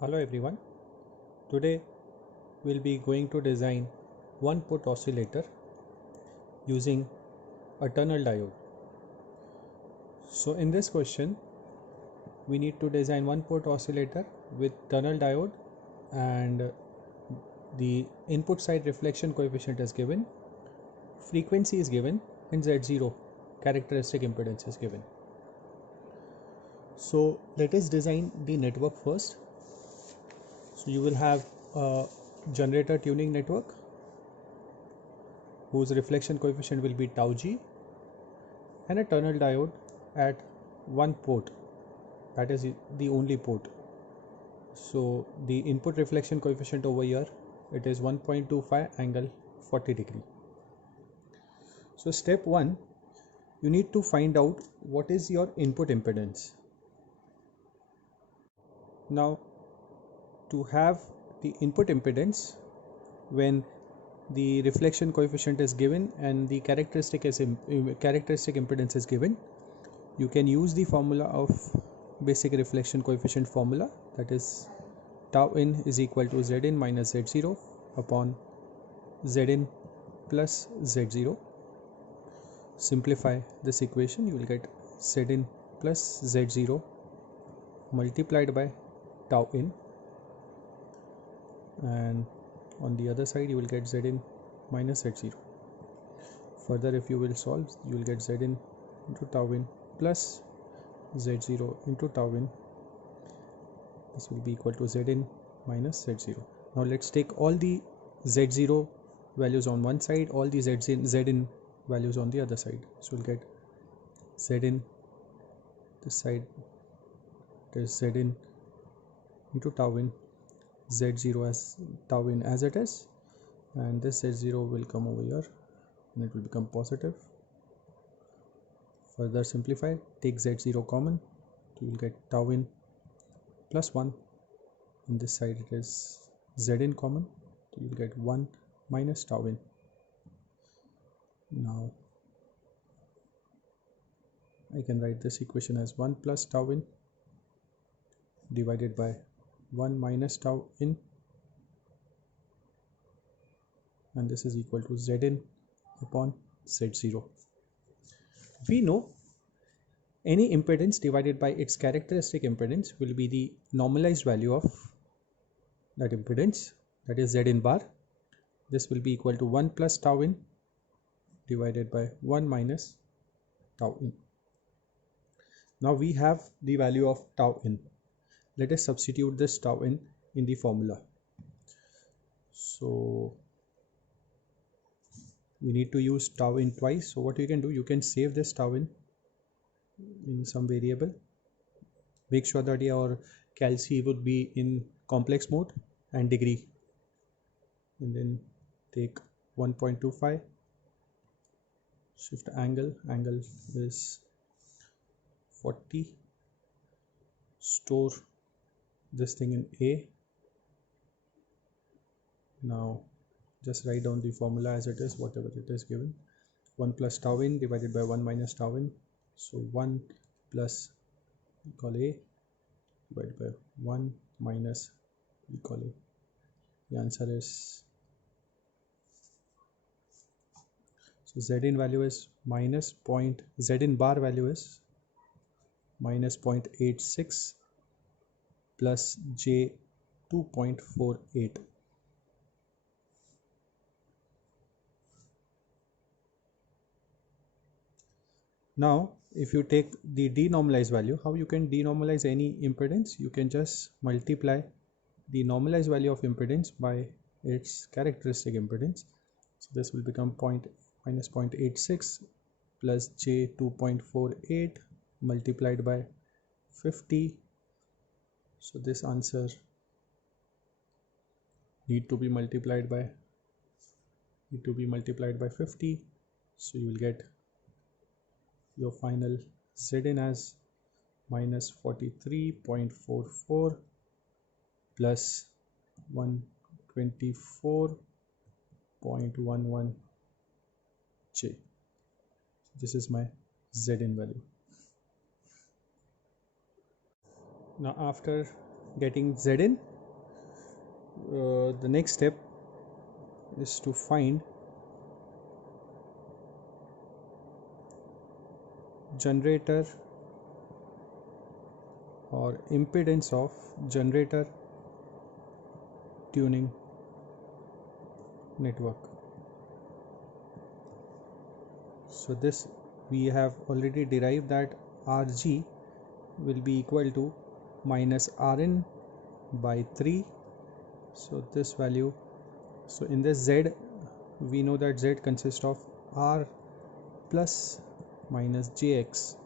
Hello everyone. Today we'll be going to design one put oscillator using a tunnel diode. So in this question we need to design one put oscillator with tunnel diode, and the input side reflection coefficient is given, frequency is given, and Z0 characteristic impedance is given. So let us design the network first. So you will have a generator tuning network whose reflection coefficient will be tau g, and a tunnel diode at one port, that is the only port. So the input reflection coefficient over here, it is 1.25 angle 40 degree. So step 1, you need to find out what is your input impedance. Now to have the input impedance when the reflection coefficient is given and the characteristic impedance is given, you can use the formula of basic reflection coefficient formula, that is tau in is equal to Zn minus Z0 upon Zn plus Z0. Simplify this equation, you will get Zn plus Z0 multiplied by tau in, and on the other side you will get Zn minus Z0. Further, if you will solve, you will get Zn into tau in plus Z0 into tau in. This will be equal to Zn minus Z0. Now let's take all the Z0 values on one side, all the Zn values on the other side. So we'll get Zn, this side it is Zn into tau in, Z0 as tau in as it is, and this Z0 will come over here and it will become positive. Further simplify, take Z0 common, so you will get tau in plus 1, and this side it is Zn common, so you will get 1 minus tau in. Now I can write this equation as 1 plus tau in divided by 1 minus tau in, and this is equal to Zn upon Z0. We know any impedance divided by its characteristic impedance will be the normalized value of that impedance, that is Zn bar. This will be equal to 1 plus tau in divided by 1 minus tau in. Now we have the value of tau in. Let us substitute this tau in the formula. So we need to use tau in twice. So what you can do, you can save this tau in some variable. Make sure that your calc would be in complex mode and degree, and then take 1.25, shift angle is 40, store this thing in A. Now just write down the formula as it is, whatever it is given. 1 plus tau in divided by 1 minus tau in, so 1 plus we call A divided by 1 minus we call A. The answer is, so Zn value is minus point, Zn bar value is minus 0.86 plus J 2.48. Now if you take the denormalized value, how you can denormalize any impedance? You can just multiply the normalized value of impedance by its characteristic impedance. So this will become minus 0.86 plus J 2.48 multiplied by 50. So this answer need to be multiplied by 50. So you will get your final Zn as minus 43.44 plus 124.11 J. This is my Zn value. Now after getting Zin, the next step is to find generator or impedance of generator tuning network. So this we have already derived that Rg will be equal to minus Rn by 3. So this value, so in this Z we know that Z consists of R plus minus Jx.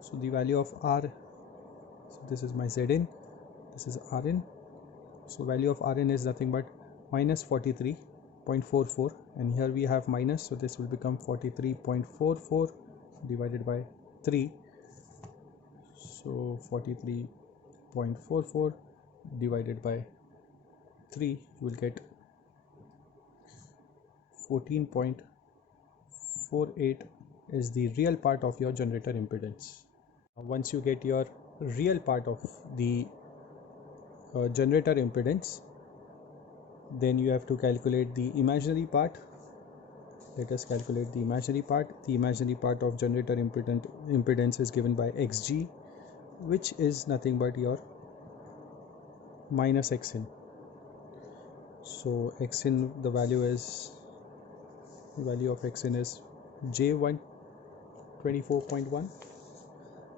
So the value of R, so this is my Zn, this is Rn. So value of Rn is nothing but minus 43.44, and here we have minus, so this will become 43.44 divided by 3. So 43.44 divided by 3, you will get 14.48 is the real part of your generator impedance. Once you get your real part of the generator impedance, then you have to calculate the imaginary part. Let us calculate the imaginary part. The imaginary part of generator impedance is given by Xg, which is nothing but your minus Xn. So Xn, the value of Xn is J124.1.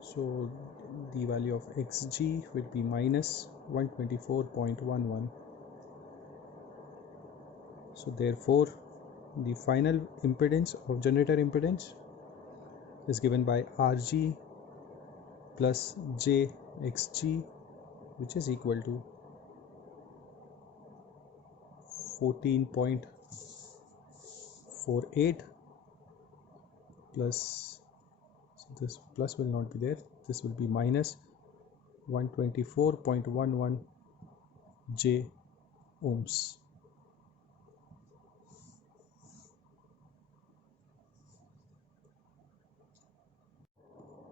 So the value of Xg will be minus 124.11. So therefore the final impedance of generator impedance is given by Rg plus Jxg, which is equal to 14.48 plus, so this plus will not be there, this will be minus 124.11 J ohms.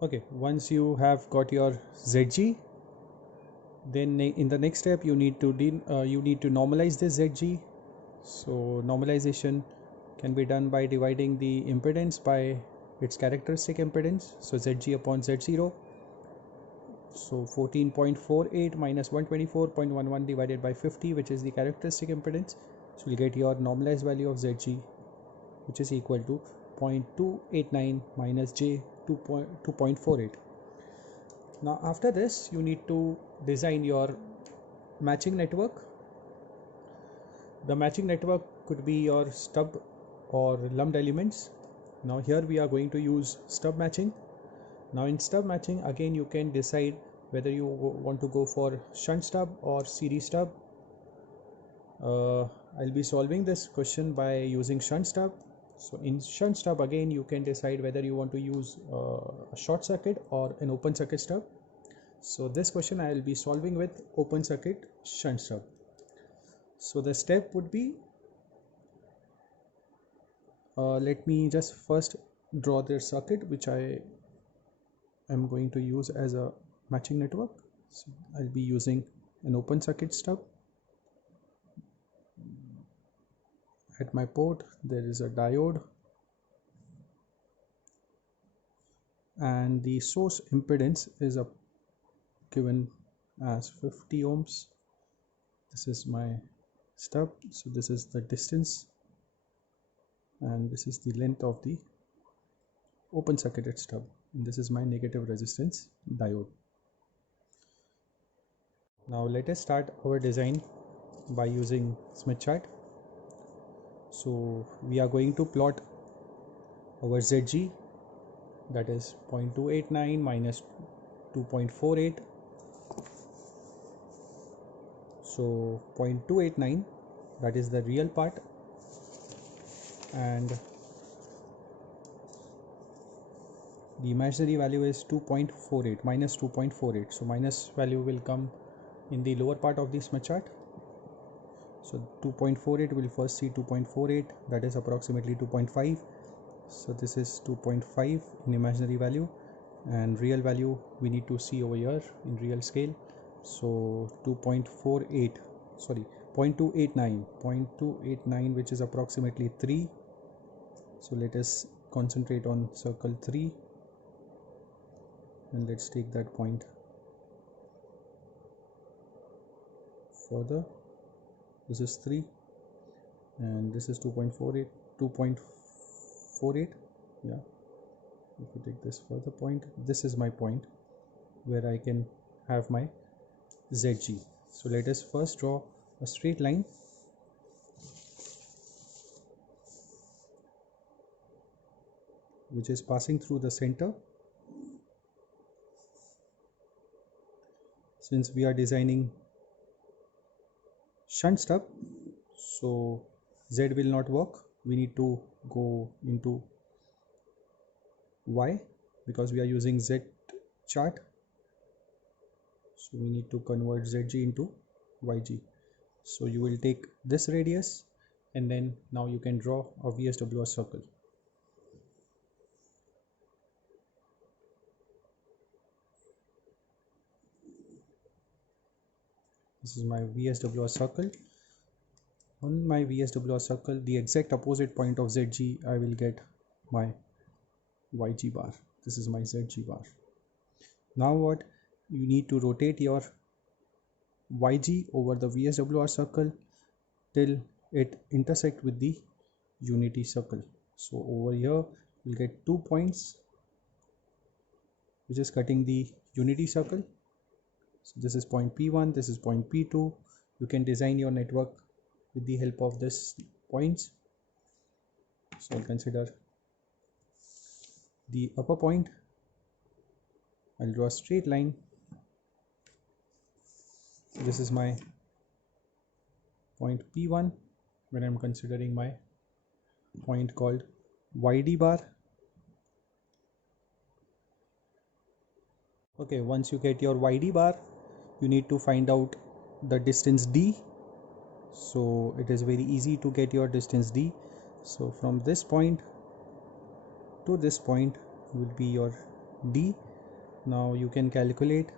Okay, once you have got your Zg, then in the next step you need to normalize this Zg. So normalization can be done by dividing the impedance by its characteristic impedance, so Zg upon Z0. So 14.48 minus 124.11 divided by 50, which is the characteristic impedance. So you'll get your normalized value of Zg, which is equal to 0.289 minus J 2.48. Now after this you need to design your matching network. The matching network could be your stub or lumped elements. Now here we are going to use stub matching. Now in stub matching, again you can decide whether you want to go for shunt stub or series stub. I'll be solving this question by using shunt stub. So in shunt stub, again you can decide whether you want to use a short circuit or an open circuit stub. So this question I will be solving with open circuit shunt stub. So the step would be, let me just first draw the circuit which I am going to use as a matching network. So I'll be using an open circuit stub. At my port there is a diode, and the source impedance is given as 50 ohms. This is my stub, so this is the distance and this is the length of the open circuited stub, and this is my negative resistance diode. Now let us start our design by using Smith chart. So we are going to plot our Zg, that is 0.289 minus 2.48. So 0.289, that is the real part, and the imaginary value is 2.48 minus 2.48. So minus value will come in the lower part of the Smith chart. So 2.48, we'll first see 2.48, that is approximately 2.5. So this is 2.5 in imaginary value, and real value we need to see over here in real scale. So 2.48, sorry, 0.289, which is approximately 3. So let us concentrate on circle 3 and let's take that point further. This is 3 and this is 2.48, 2.48. Yeah, if you take this further point, this is my point where I can have my ZG. So let us first draw a straight line which is passing through the center. Since we are designing shunt stub, so Z will not work. We need to go into Y because we are using Z chart. So we need to convert ZG into YG. So you will take this radius and then now you can draw a VSWR circle. This is my VSWR circle. On my VSWR circle, the exact opposite point of ZG, I will get my YG bar. This is my ZG bar. Now what? You need to rotate your YG over the VSWR circle till it intersect with the unity circle. So over here you'll get 2 points which is cutting the unity circle. So this is point P1, this is point P2. You can design your network with the help of this points. So I'll consider the upper point. I'll draw a straight line. This is my point P1 when I'm considering my point called YD bar. Okay, once you get your YD bar, you need to find out the distance D. So it is very easy to get your distance D. So from this point to this point will be your D. Now you can calculate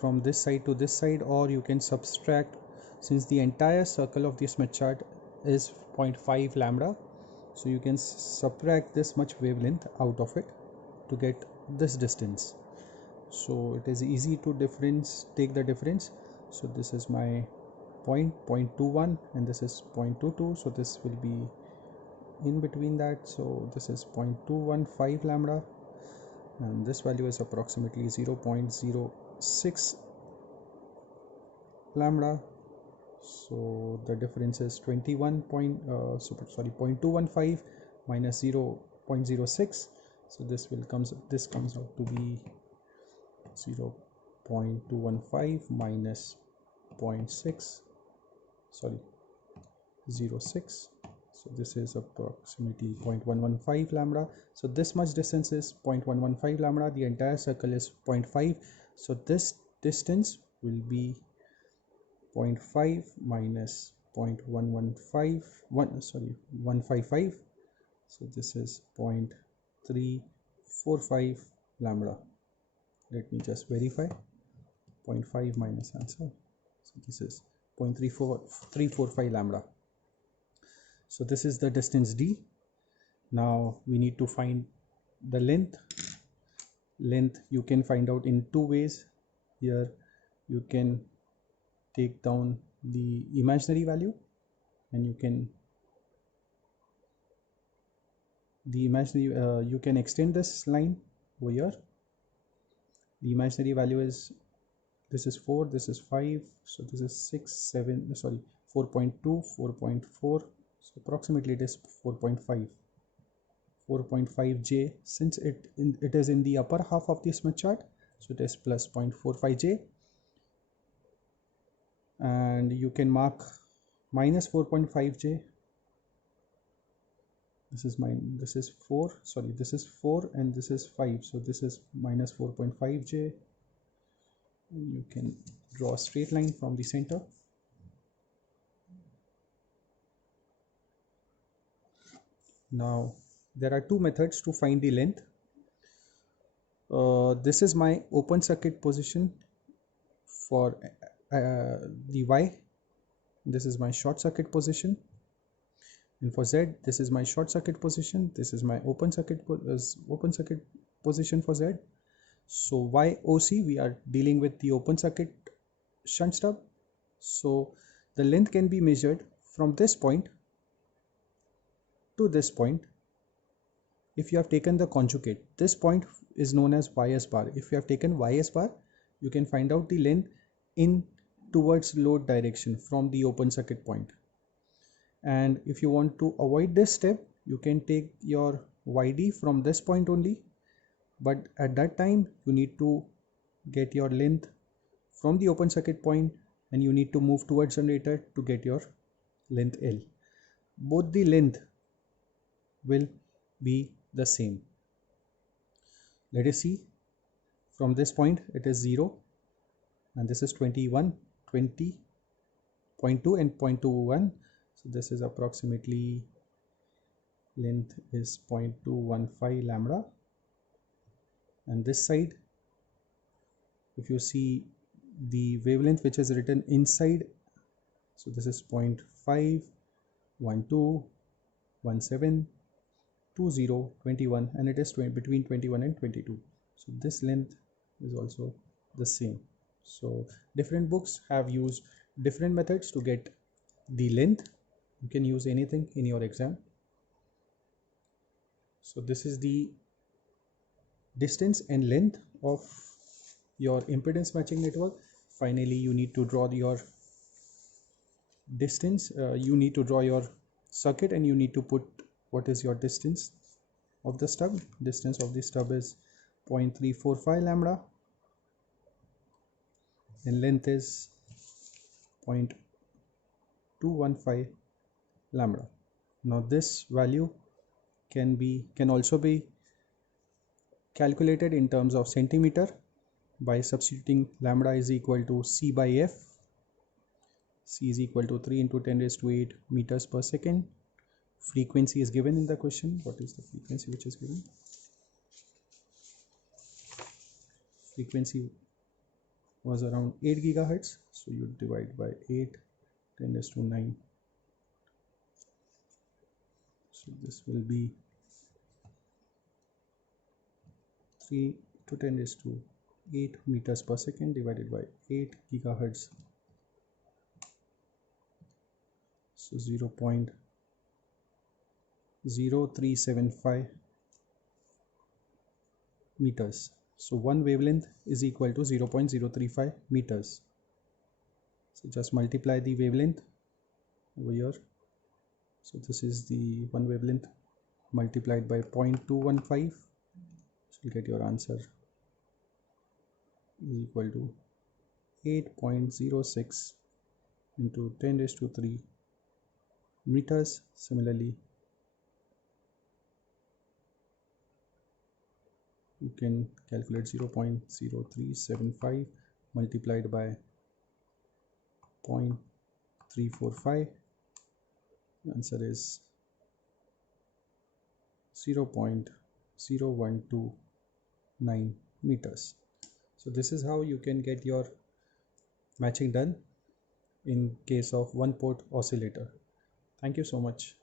from this side to this side, or you can subtract, since the entire circle of the Smith chart is 0.5 lambda, so you can subtract this much wavelength out of it to get this distance. So it is easy to take the difference. So this is my point 0.21 and this is 0.22, so this will be in between that. So this is 0.215 lambda and this value is approximately 0.06 lambda. So the difference is 0.215 minus 0.06. So this comes out to be 0.215 minus 0.6, sorry, 0.6. So this is approximately 0.115 lambda. So this much distance is 0.115 lambda. The entire circle is 0.5. So this distance will be 0.5 minus 155. So this is 0.345 lambda. Let me just verify. 0.5 minus answer. So this is 0.345 lambda. So this is the distance D. Now we need to find the length. Length you can find out in two ways. Here you can take down the imaginary value and you can you can extend this line over here. The imaginary value is, this is 4, this is 5, so this is 6, 7, sorry, 4.2, 4.4, so approximately it is 4.5 J. Since it is in the upper half of the Smith chart, so it is plus 0.45 J, and you can mark minus 4.5 J. This is 4, sorry, this is 4 and this is 5, so this is minus 4.5 J. And you can draw a straight line from the center. Now there are two methods to find the length. This is my open circuit position For the Y, this is my short circuit position, and for Z, this is my short circuit position, this is my open circuit position for Z. So YOC, we are dealing with the open circuit shunt stub. So the length can be measured from this point to this point. If you have taken the conjugate, this point is known as YS bar. If you have taken YS bar, you can find out the length in towards load direction from the open circuit point. And if you want to avoid this step, you can take your YD from this point only, but at that time you need to get your length from the open circuit point and you need to move towards generator to get your length L. Both the length will be the same. Let us see, from this point it is 0 and this is 21, 20, 0.2 and 0.21. So this is approximately, length is 0.215 lambda, and this side, if you see the wavelength which is written inside, so this is 0.5, 12, 17, 20, 21, and it is between 21 and 22. So this length is also the same. So different books have used different methods to get the length. You can use anything in your exam. So this is the distance and length of your impedance matching network. Finally, you need to draw your distance, you need to draw your circuit, and you need to put what is your distance of the stub. Distance of the stub is 0.345 lambda and length is 0.215 lambda. Now this value can also be calculated in terms of centimeter by substituting lambda is equal to C by F. C is equal to 3 into 10 raised to 8 meters per second. Frequency is given in the question. What is the frequency which is given? Frequency was around 8 gigahertz. So you divide by 8, 10 raised to 9. So this will be 3 to 10 raised to 8 meters per second divided by 8 gigahertz. So 0.0375 meters. So one wavelength is equal to 0.035 meters. So just multiply the wavelength over here. So this is the one wavelength multiplied by 0.215. So you get your answer is equal to 8.06 into 10 raised to 3 meters. Similarly, you can calculate 0.0375 multiplied by 0.345. The answer is 0.0129 meters. So this is how you can get your matching done in case of one port oscillator. Thank you so much.